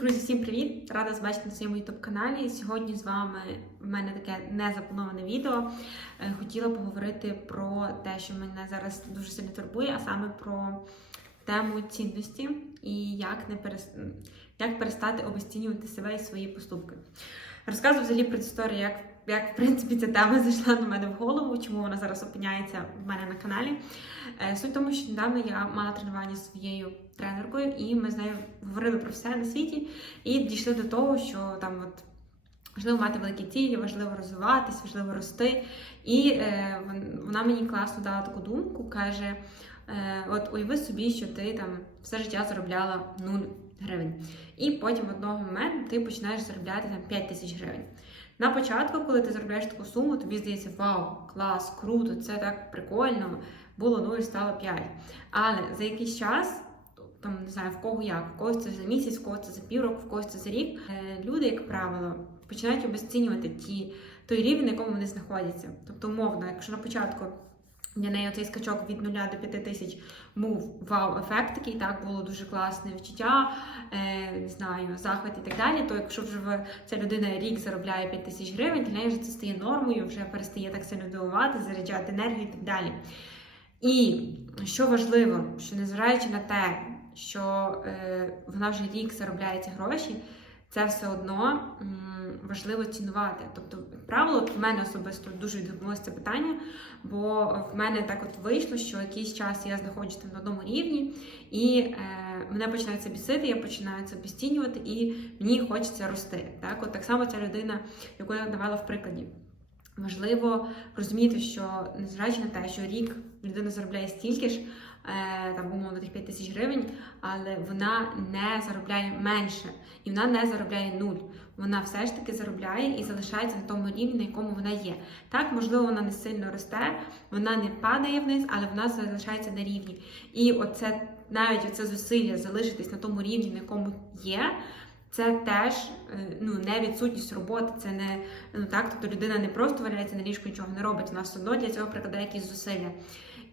Друзі, всім привіт! Рада вас бачити на своєму ютуб-каналі. Сьогодні з вами в мене таке незаплановане відео. Е, Хотіла поговорити про те, що мене зараз дуже сильно турбує, а саме про тему цінності і як не перес... як перестати обесцінювати себе і свої поступки. Розказую взагалі про історію, як, як в принципі ця тема зайшла до мене в голову, чому вона зараз опиняється в мене на каналі. Е, Суть в тому, що недавно я мала тренування зі своєю тренеркою, і ми з нею говорили про все на світі, і дійшли до того, що там от. Важливо мати великі цілі, важливо розвиватись, важливо рости. І е, вона мені класно дала таку думку, каже: е, от уяви собі, що ти там все життя заробляла 0 гривень. І потім в одного моменту ти починаєш заробляти там 5 тисяч гривень. На початку, коли ти заробляєш таку суму, тобі здається, вау, клас, круто, це так прикольно, було 0, стало 5. Але за якийсь час там не знаю в кого як, в когось це за місяць, в когось це за півроку, в когось це за рік. Е, Люди, як правило, починають обесцінювати ті той рівень, на якому вони знаходяться. Тобто, умовно, якщо на початку для неї цей скачок від 0 до 5 тисяч був вау-ефект такий, так було дуже класне відчуття, е, не знаю, захват і так далі. То якщо вже ця людина рік заробляє 5 тисяч гривень, для неї вже це стає нормою, вже перестає так сильно дивувати, заряджати енергію і так далі. І що важливо, що незважаючи на те, що е, вона вже рік заробляє ці гроші, це все одно м, важливо цінувати. Тобто, правило, в мене особисто дуже відгукнулося це питання, бо в мене так от вийшло, що якийсь час я знаходжусь там на одному рівні, і е, мене починає це бісити, я починаю це обесцінювати, і мені хочеться рости. Так, от так само ця людина, яку я навела в прикладі. Важливо розуміти, що незважаючи на те, що рік людина заробляє стільки ж, там умовно тих 5 тисяч гривень, але вона не заробляє менше і вона не заробляє нуль. Вона все ж таки заробляє і залишається на тому рівні, на якому вона є. Так, можливо, вона не сильно росте, вона не падає вниз, але вона залишається на рівні. І оце навіть оце зусилля залишитись на тому рівні, на якому є. Це теж е, ну, не відсутність роботи, це не ну так, тобто людина не просто валяється на ліжку, нічого не робить, вона все одно для цього прикладає якісь зусилля.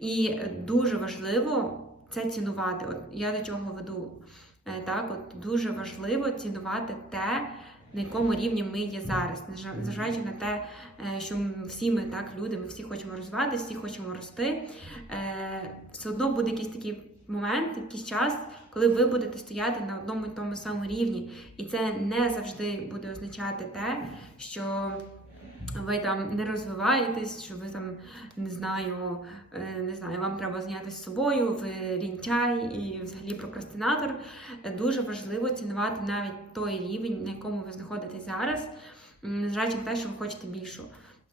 І дуже важливо це цінувати. От я до чого веду. Е, Так, от дуже важливо цінувати те, на якому рівні ми є зараз, незважаючи на те, е, що всі ми так, люди, ми всі хочемо розвиватися, всі хочемо рости. е, Все одно буде якийсь такий момент, якийсь час, коли ви будете стояти на одному і тому самому рівні. І це не завжди буде означати те, що ви там не розвиваєтесь, що ви там не знаю, е, не знаю, вам треба зайнятися собою, ви рінтяй і взагалі прокрастинатор. Е, Дуже важливо цінувати навіть той рівень, на якому ви знаходитесь зараз, незважаючи на те, що ви хочете більшу.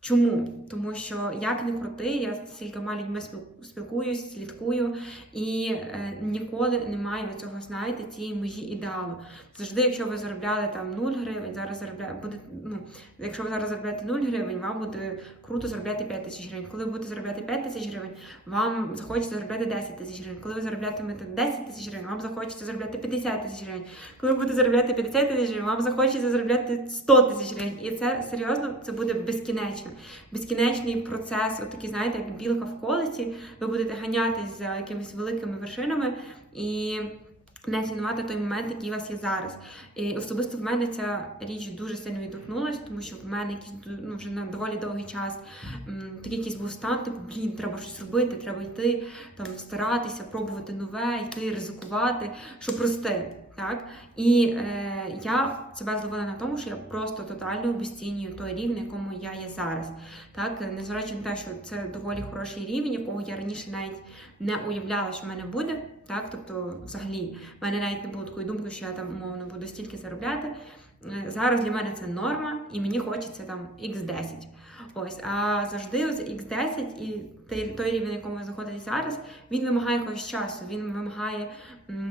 Чому? Тому що як не крути, я з кількома людьми спіл- спілкуюсь, слідкую, і е, ніколи немає цього, знаєте, цієї межі ідеалу. Завжди, якщо ви заробляли там 0 гривень, зараз заробляє буде, ну, якщо ви зараз заробляєте 0 гривень, вам буде круто заробляти 5 тисяч гривень. Коли ви будете заробляти 5 тисяч гривень, вам захочеться заробляти 10 тисяч гривень. Коли ви зароблятимете 10 тисяч гривень, вам захочеться заробляти 50 тисяч гривень. Коли ви будете заробляти 50 тисяч гривень, вам захочеться заробляти 100 тисяч гривень. І це серйозно, це буде безкінечно. Безкінечний процес, от такий, знаєте, як білка в колесі. Ви будете ганятись за якимись великими вершинами і не цінувати той момент, який у вас є зараз. І особисто в мене ця річ дуже сильно відгукнулася, тому що в мене якийсь ну, вже на доволі довгий час такий якийсь був стан, типу, блін, треба щось робити, треба йти, там, старатися, пробувати нове, йти, ризикувати, щоб рости. Так? І е, я себе зловила на тому, що я просто тотально обесцінюю той рівень, на якому я є зараз. Так? Незважаючи на те, що це доволі хороший рівень, якого я раніше навіть не уявляла, що в мене буде. Так? Тобто, взагалі, в мене навіть не було такої думки, що я там умовно буду стільки заробляти. Е, Зараз для мене це норма, і мені хочеться там x10. Ось, а завжди ось X10 і той, той рівень, на якому ви знаходитесь зараз, він вимагає якогось часу, він вимагає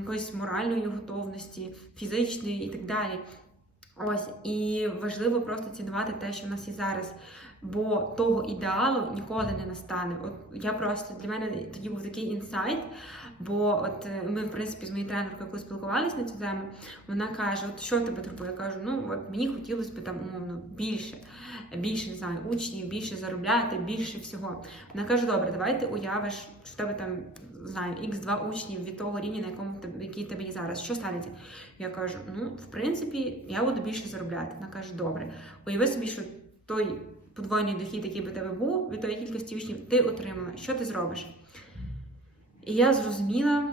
якоїсь моральної готовності, фізичної і так далі. Ось, і важливо просто цінувати те, що в нас є зараз. Бо того ідеалу ніколи не настане. От я просто для мене тоді був такий інсайт. Бо от е, ми, в принципі, з моєю тренеркою, коли спілкувалися на цю тему, вона каже: От що тебе турбує? Я кажу, ну от мені хотілося б там умовно більше, більше не знаю, учнів, більше заробляти, більше всього. Вона каже: Добре, давай ти уявиш, що в тебе там знаю, x2 учнів від того рівня, на якому який тебе є зараз. Що станеться? Я кажу: ну, в принципі, я буду більше заробляти. Вона каже, добре. Уяви собі, що той подвойний дохід, який би тебе був, від тої кількості учнів, ти отримала. Що ти зробиш? І я зрозуміла,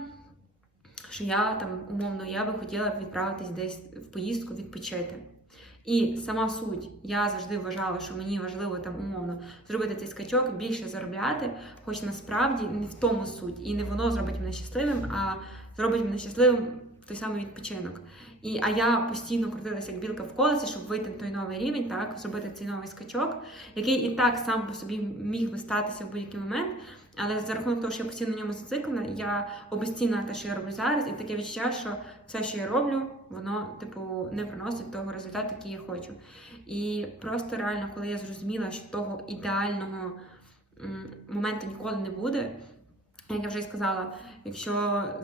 що я там, умовно, я би хотіла відправитись десь в поїздку відпочити. І сама суть, я завжди вважала, що мені важливо там умовно зробити цей скачок, більше заробляти, хоч насправді не в тому суть, і не воно зробить мене щасливим, а зробить мене щасливим той самий відпочинок. І, а я постійно крутилася як білка в колесі, щоб вийти на той новий рівень, так, зробити цей новий скачок, який і так сам по собі міг би статися в будь-який момент. Але за рахунок того, що я постійно на ньому зациклена, я обесцінила те, що я роблю зараз, і таке відчуття, що все, що я роблю, воно, типу, не приносить того результату, який я хочу. І просто реально, коли я зрозуміла, що того ідеального моменту ніколи не буде. Як я вже й сказала, якщо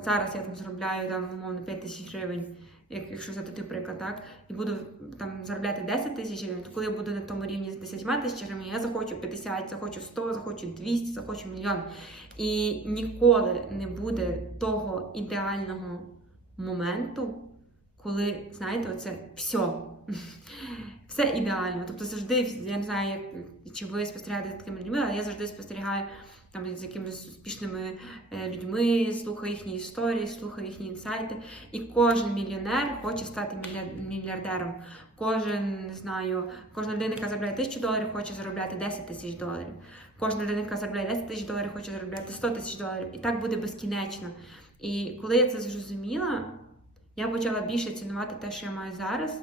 зараз я там заробляю там умовно 5 тисяч гривень, як- якщо той приклад, так, і буду там заробляти 10 тисяч гривень, то коли я буду на тому рівні з 10 тисяч гривень, я захочу 50, захочу 100, захочу 200, захочу мільйон. І ніколи не буде того ідеального моменту, коли, знаєте, оце все. Все ідеально. Тобто завжди, я не знаю, чи ви спостерігаєте такими людьми, але я завжди спостерігаю там з якимись успішними е, людьми, слухаю їхні історії, слухаю їхні інсайти. І кожен мільйонер хоче стати мільярдером. Кожен не знаю, кожна людина, яка заробляє тисячу доларів, хоче заробляти 10 тисяч доларів. Кожна людина, яка заробляє 10 тисяч доларів, хоче заробляти 100 тисяч доларів. І так буде безкінечно. І коли я це зрозуміла, я почала більше цінувати те, що я маю зараз,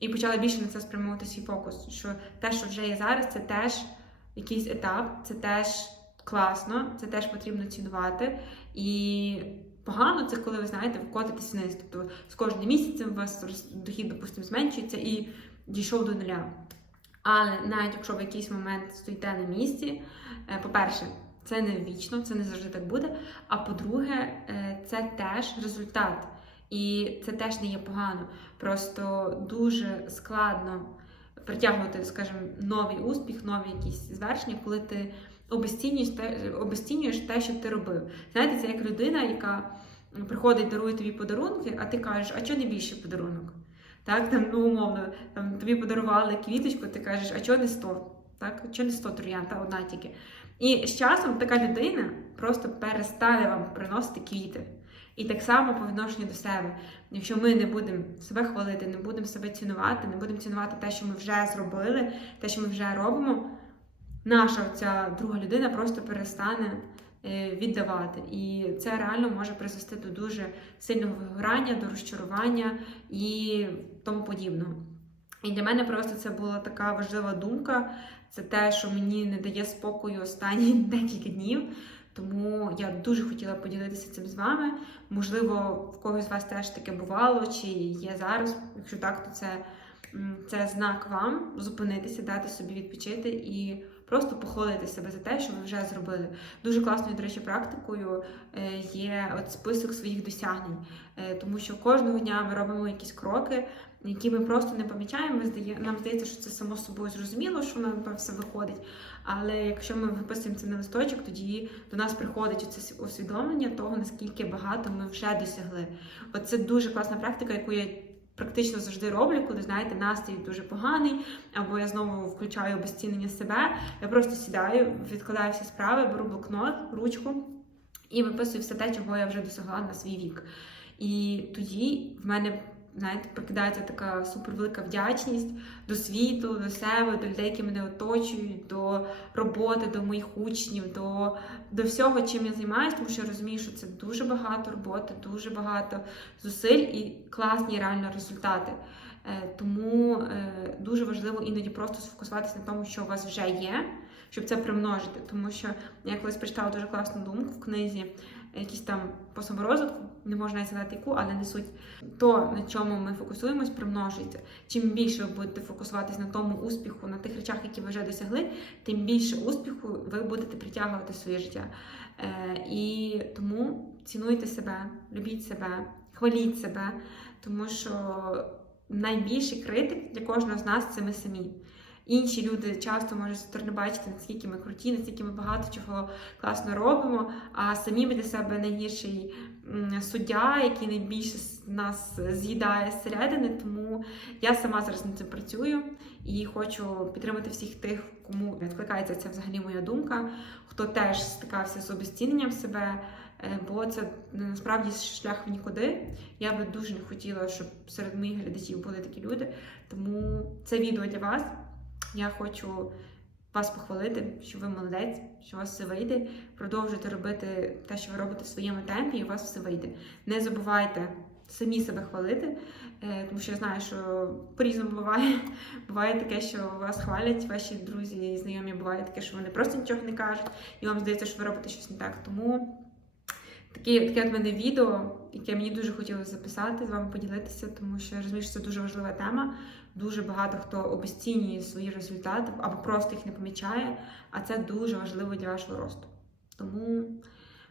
і почала більше на це спрямовувати свій фокус. Що те, що вже є зараз, це теж якийсь етап, це теж класно, це теж потрібно цінувати. І погано це коли ви знаєте, ви котитесь вниз. Тобто з кожним місяцем у вас дохід, допустимо, зменшується і дійшов до нуля. Але навіть якщо в якийсь момент стоїте на місці, е, по-перше, це не вічно, це не завжди так буде. А по-друге, е, це теж результат. І це теж не є погано. Просто дуже складно притягувати, скажімо, новий успіх, нові якісь звершення, коли ти обесцінюєш те, обесцінюєш те, що ти робив. Знаєте, це як людина, яка приходить, дарує тобі подарунки, а ти кажеш, а чого не більше подарунок? Так, там, ну, умовно, там, тобі подарували квіточку, ти кажеш, а чого не 100? Так, чого не 100 троян, та одна тільки. І з часом така людина просто перестане вам приносити квіти. І так само по відношенню до себе. Якщо ми не будемо себе хвалити, не будемо себе цінувати, не будемо цінувати те, що ми вже зробили, те, що ми вже робимо, наша ця друга людина просто перестане е, віддавати. І це реально може призвести до дуже сильного вигорання, до розчарування і тому подібного. І для мене просто це була така важлива думка. Це те, що мені не дає спокою останні декілька днів. Тому я дуже хотіла поділитися цим з вами. Можливо, в когось з вас теж таке бувало, чи є зараз. Якщо так, то це, це знак вам зупинитися, дати собі відпочити і просто похвалити себе за те, що ви вже зробили. Дуже класною, до речі, практикою е, є от список своїх досягнень, Е, тому що кожного дня ми робимо якісь кроки, які ми просто не помічаємо. Нам здається, що це само собою зрозуміло, що нам все виходить. Але якщо ми виписуємо це на листочок, тоді до нас приходить оце усвідомлення того, наскільки багато ми вже досягли. От це дуже класна практика, яку я практично завжди роблю, коли знаєте, настрій дуже поганий, або я знову включаю обесцінення себе. Я просто сідаю, відкладаю всі справи, беру блокнот, ручку і виписую все те, чого я вже досягла на свій вік. І тоді в мене. Знаєте, прокидається така супервелика вдячність до світу, до себе, до людей, які мене оточують, до роботи, до моїх учнів, до, до всього, чим я займаюся, тому що я розумію, що це дуже багато роботи, дуже багато зусиль і класні реально результати. Е, Тому е, дуже важливо іноді просто сфокусуватися на тому, що у вас вже є, щоб це примножити. Тому що я колись прочитала дуже класну думку в книзі, якісь там по саморозвитку, не можна навіть згадати яку, але не суть. То, на чому ми фокусуємось, примножується. Чим більше ви будете фокусуватись на тому успіху, на тих речах, які ви вже досягли, тим більше успіху ви будете притягувати в своє життя. Е, і тому цінуйте себе, любіть себе, хваліть себе, тому що найбільший критик для кожного з нас це ми самі. Інші люди часто можуть зі сторони бачити, наскільки ми круті, наскільки ми багато чого класно робимо. А самі ми для себе найгірший суддя, який найбільше нас з'їдає зсередини. Тому я сама зараз над цим працюю і хочу підтримати всіх тих, кому відкликається ця взагалі моя думка, хто теж стикався з обесціненням себе. е, Бо це ну, насправді шлях в нікуди. Я би дуже не хотіла, щоб серед моїх глядачів були такі люди. Тому це відео для вас. Я хочу вас похвалити, що ви молодець, що у вас все вийде. Продовжуйте робити те, що ви робите в своєму темпі, і у вас все вийде. Не забувайте самі себе хвалити, е, тому що я знаю, що по-різному буває. Буває таке, що вас хвалять ваші друзі і знайомі. Буває таке, що вони просто нічого не кажуть, і вам здається, що ви робите щось не так. Тому таке, таке от мене відео, яке мені дуже хотілося записати, з вами поділитися, тому що я розумію, що це дуже важлива тема. Дуже багато хто обесцінює свої результати або просто їх не помічає, а це дуже важливо для вашого росту. Тому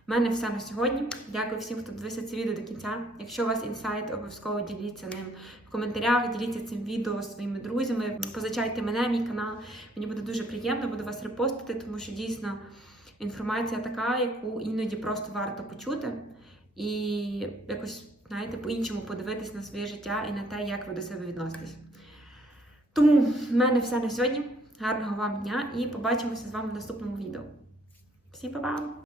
в мене все на сьогодні. Дякую всім, хто дивився це відео до кінця. Якщо у вас інсайт, обов'язково діліться ним в коментарях, діліться цим відео своїми друзями, позичайте мене, мій канал. Мені буде дуже приємно, буду вас репостити, тому що дійсно інформація така, яку іноді просто варто почути і якось, знаєте, по-іншому подивитись на своє життя і на те, як ви до себе відноситесь. Тому в мене все на сьогодні. Гарного вам дня і побачимося з вами в наступному відео. Всім па-па!